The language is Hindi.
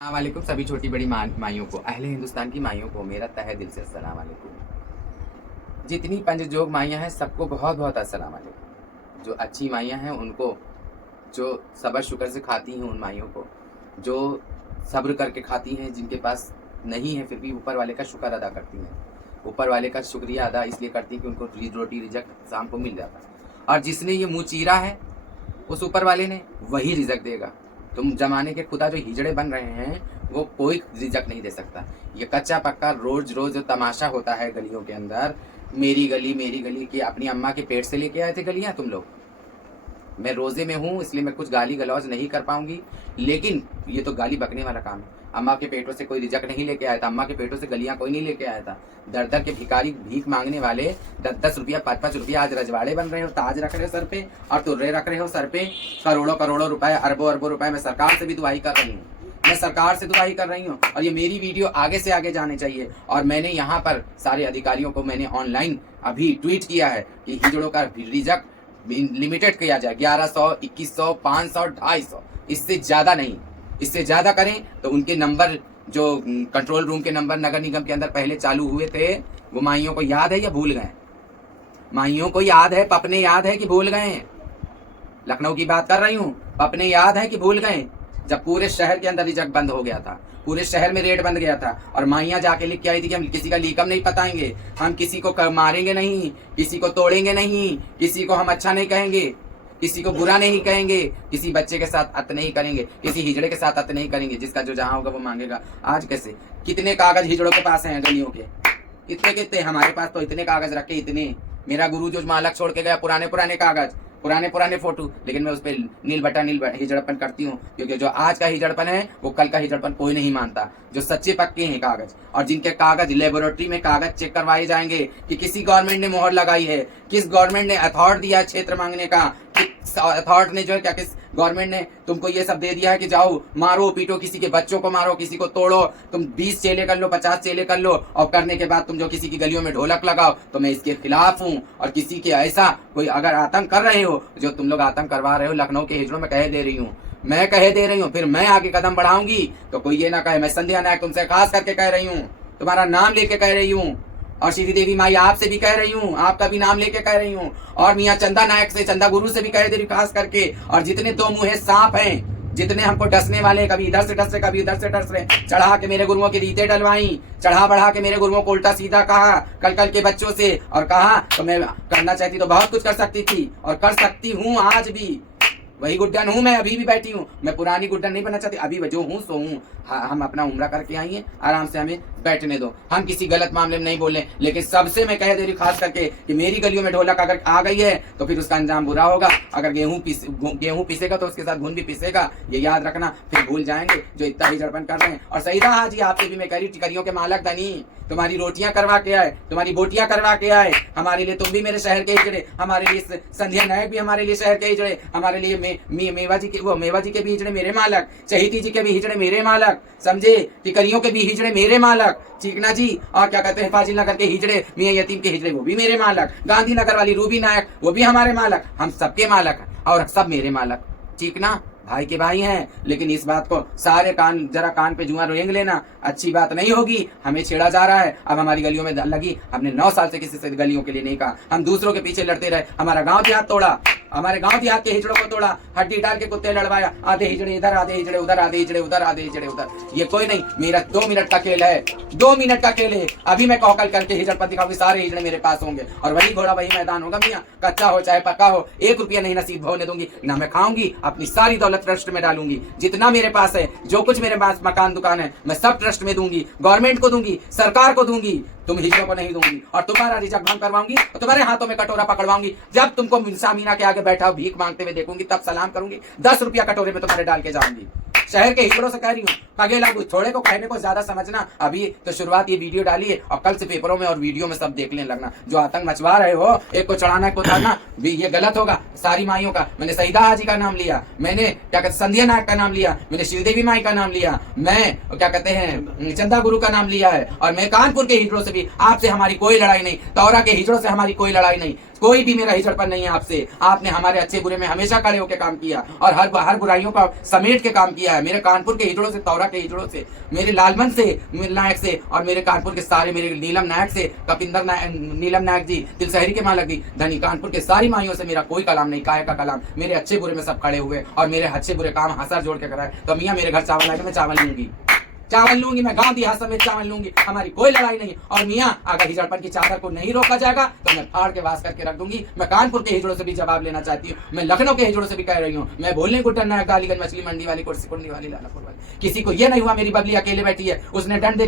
वालेकुम सभी छोटी बड़ी माइयों को, अहले हिंदुस्तान की माइयों को मेरा तहे दिल से अस्सलाम वालेकुम। जितनी पंजजोग माइयाँ हैं सबको बहुत बहुत अस्सलाम वालेकुम। जो अच्छी माइयाँ हैं उनको, जो सब्र शुक्र से खाती हैं उन माइयों को, जो सब्र करके खाती हैं, जिनके पास नहीं है फिर भी ऊपर वाले का शुक्र अदा करती हैं। ऊपर वाले का शुक्रिया अदा इसलिए करती हैं कि उनको रोटी रिजक शाम को मिल जाता है। और जिसने ये मुँह चीरा है उस ऊपर वाले ने वही रिजक देगा। तुम जमाने के खुदा जो हिजड़े बन रहे हैं वो कोई रिजक नहीं दे सकता। ये कच्चा पक्का रोज रोज जो तमाशा होता है गलियों के अंदर, मेरी गली की अपनी अम्मा के पेट से लेके आए थे गलियां तुम लोग। मैं रोजे में हूँ इसलिए मैं कुछ गाली गलौज नहीं कर पाऊंगी, लेकिन ये तो गाली बकने वाला काम है। अम्मा के पेटों से कोई रिजक नहीं लेके आया था, अम्मा के पेटों से गलियां कोई नहीं लेके आया था। दर दर के भिखारी भीख मांगने वाले 10-10 रुपया 5-5 रुपया आज रजवाड़े बन रहे हो, ताज रख रहे हो सर पे और तुर्रे रख रहे हो सर पे। करोड़ों करोड़ों रुपए, अरबों अरबों रुपए मैं सरकार से भी दुआई कर रही हूँ, मैं सरकार से दुआई कर रही हूँ। और ये मेरी वीडियो आगे से आगे जाने चाहिए। और मैंने यहाँ पर सारे अधिकारियों को मैंने ऑनलाइन अभी ट्वीट किया है कि हिजड़ों का रिजक लिमिटेड किया जाए 1100, 2100, 500, 250, इससे ज्यादा नहीं। इससे ज्यादा करें तो उनके नंबर जो कंट्रोल रूम के नंबर नगर निगम के अंदर पहले चालू हुए थे वो माइयों को याद है या भूल गए? माइयों को याद है, पपने याद है कि भूल गए? लखनऊ की बात कर रही हूँ, पपने याद है कि भूल गए? जब पूरे शहर के अंदर रिजक बंद हो गया था, पूरे शहर में रेड बंद गया था और माइयां जाके लिख के आई थी कि हम किसी का लीकम नहीं बताएंगे, हम किसी को मारेंगे नहीं, किसी को तोड़ेंगे नहीं, किसी को हम अच्छा नहीं कहेंगे, किसी को बुरा नहीं कहेंगे, किसी बच्चे के साथ अत नहीं करेंगे, किसी हिजड़े के साथ अत नहीं करेंगे, जिसका जो जहां होगा वो मांगेगा। आज कैसे? कितने कागज हिजड़ों के पास हैं गलियों के? कितने कितने? हमारे पास तो इतने कागज रखे, इतने। मेरा गुरु जो मालक छोड़ के गया, पुराने कागज, पुराने फोटो, लेकिन मैं उस पर नील हिजड़पन करती हूँ, क्योंकि जो आज का हिजड़पन है वो कल का हिजड़पन कोई नहीं मानता। जो सच्चे पक्के हैं कागज, और जिनके कागज लेबोरेटरी में कागज चेक करवाए जाएंगे कि किसी गवर्नमेंट ने मोहर लगाई है, किस गवर्नमेंट ने अथॉर्ट दिया है क्षेत्र मांगने का, अथॉर्ट ने जो है क्या, किस गवर्नमेंट ने तुमको ये सब दे दिया है कि जाओ मारो पीटो, किसी के बच्चों को मारो, किसी को तोड़ो, तुम 20 चेले कर लो, 50 चेले कर लो, और करने के बाद तुम जो किसी की गलियों में ढोलक लगाओ, तो मैं इसके खिलाफ हूँ। और किसी के ऐसा कोई अगर आतंक कर रहे हो, जो तुम लोग आतंक करवा रहे हो लखनऊ के हिजड़ों में, कह दे रही हूँ, मैं कह दे रही हूँ, फिर मैं आगे कदम बढ़ाऊंगी तो कोई ये ना कहे। मैं संध्या नायक तुमसे खास करके कह रही हूँ, तुम्हारा नाम लेके कह रही हूँ, और श्री देवी माई आपसे भी कह रही हूँ, आपका भी नाम लेके कह रही हूँ, और मियाँ चंदा नायक से, चंदा गुरु से भी कह दे रही खास करके। और जितने दो मुँहे सांप हैं, जितने हमको डसने वाले, कभी इधर से डस रहे, कभी इधर से डस रहे, चढ़ा के मेरे गुरुओं की रीते डलवाई, चढ़ा बढ़ा के मेरे गुरुओं को उल्टा सीधा कहा कल के बच्चों से, और कहा तो मैं करना चाहती तो बहुत कुछ कर सकती थी और कर सकती हूँ आज भी। वही गुड्डन हूँ मैं, अभी भी बैठी हूँ। मैं पुरानी गुड्डन नहीं बनना चाहती, अभी जो हूँ सो हूँ। हम अपना उम्र करके आई हैं, आराम से हमें बैठने दो, हम किसी गलत मामले में नहीं बोले। लेकिन सबसे मैं कह दे रही खास करके कि मेरी गलियों में ढोलक अगर आ गई है तो फिर उसका अंजाम बुरा होगा। अगर गेहूं पीसेगा तो उसके साथ घुन भी पीसेगा, ये याद रखना। फिर भूल जाएंगे जो इतना ही जड़पन कर रहे हैं। और सईदा हाजी आपसे भी मैं कह रही, टिकरियों के मालक धनी, तुम्हारी रोटियां करवा के आए, तुम्हारी बोटियां करवा के आए, हमारे लिए तुम भी मेरे शहर के हिजड़े, हमारे लिए संध्या नायक भी हमारे लिए शहर के हिजड़े, हमारे लिए मेवा जी के भी हिजड़े मेरे मालक, चहीती जी के भी हिजड़े मेरे मालक, समझे? टिकरियों के भी हिजड़े मेरे मालक, चीकना जी, और क्या कहते हैं फाजिल नगर के हिजड़े, मियां यतीम के हिजड़े वो भी मेरे मालक, गांधीनगर वाली रूबी नायक वो भी हमारे मालक, हम सबके मालक और सब मेरे मालक। चीकना भाई के भाई हैं, लेकिन इस बात को सारे जरा कान पे जुआ रेंग लेना, अच्छी बात नहीं होगी। हमें छेड़ा जा रहा है, अब हमारी गलियों में लगी, हमने 9 साल से किसी से गलियों के लिए नहीं कहा, हम दूसरों के पीछे लड़ते रहे, हमारा गांव देहात तोड़ा, हमारे गांव देहात के हिजड़ों को तोड़ा, हड्डी डाल के कुत्ते लड़वाया, आधे हिजड़े इधर, आधे हिजड़े उधर, आधे हिजड़े उधर, आधे हिजड़े उधर। ये कोई नहीं, मेरा 2 मिनट का खेल है, 2 मिनट का खेल है। अभी मैं कौकल करके हिजड़पन दिखाऊंगी, सारे हिजड़े मेरे पास होंगे और वही घोड़ा वही मैदान होगा। मियाँ कच्चा हो चाहे पक्का हो, 1 रुपया नहीं नसीब होने दूंगी ना। मैं खाऊंगी, अपनी सारी दौलत ट्रस्ट में डालूंगी, जितना मेरे पास है, जो कुछ मेरे पास मकान दुकान है, मैं सब ट्रस्ट में दूंगी, गवर्नमेंट को दूंगी, सरकार को दूंगी, तुम हिजड़ों को नहीं दूंगी। और तुम्हारा रिजक भंग करवाऊंगी और तुम्हारे हाथों में कटोरा पकड़वाऊंगी। जब तुमको सामीना के आगे बैठा भीख मांगते हुए देखूंगी तब सलाम करूंगी, 10 रुपया कटोरे में तुम्हारे डाल के जाऊंगी। शहर के हिजड़ों से कह रही हूँ, पगे लागू, थोड़े को कहने को ज्यादा समझना। अभी तो शुरुआत ये वीडियो डाली है और कल से पेपरों में और वीडियो में सब देखने लगना। जो आतंक मचवा रहे हो, एक को चढ़ाना को उतारना भी ये गलत होगा। सारी माइयों का मैंने सईदा हाजी का नाम लिया, मैंने क्या कहते संध्या नायक का नाम लिया, मैंने श्रीदेवी माई का नाम लिया, मैं क्या कहते हैं चंदा गुरु का नाम लिया है। और मैं कानपुर के हिजड़ों से भी, आपसे हमारी कोई लड़ाई नहीं, तौरा के हिजड़ों से हमारी कोई लड़ाई नहीं, कोई भी मेरा हिजड़पन नहीं है आपसे। आपने हमारे अच्छे बुरे में हमेशा खड़े होकर काम किया और हर बुराइयों का समेट के काम किया है। मेरे कानपुर के हिजड़ों से, तौरा के हिजड़ों से, मेरे लालमन से, नायक से, और मेरे कानपुर के सारे, मेरे नीलम नायक से, कपिंदर नीलम नायक जी, दिलशहरी के मालक जी, धनी, कानपुर के सारी माइयों से मेरा कोई कलाम नहीं, काय का कलाम। मेरे अच्छे बुरे में सब खड़े हुए और मेरे अच्छे बुरे काम हंसा जोड़ के कराए। तो मियाँ मेरे घर चावल आएगा, मैं चावल लूंगी, चावल लूंगी, मैं गांव दिहात समेत चावल लूंगी, हमारी कोई लड़ाई नहीं। और मियाँ अगर हिजड़पन की चादर को नहीं रोका जाएगा तो मैं फाड़ के वास करके रख दूंगी। मैं कानपुर के हिजड़ों से भी जवाब लेना चाहती हूँ, मैं लखनऊ के हिजड़ों से भी कह रही हूँ, मैं बोलने गुड्डन नायक, डालीगंज मछली मंडी वाली, कुर्सी कुंडी वाली, लालापुर वाली, किसी को ये नहीं हुआ मेरी बबली अकेले बैठी है, उसने दंड दे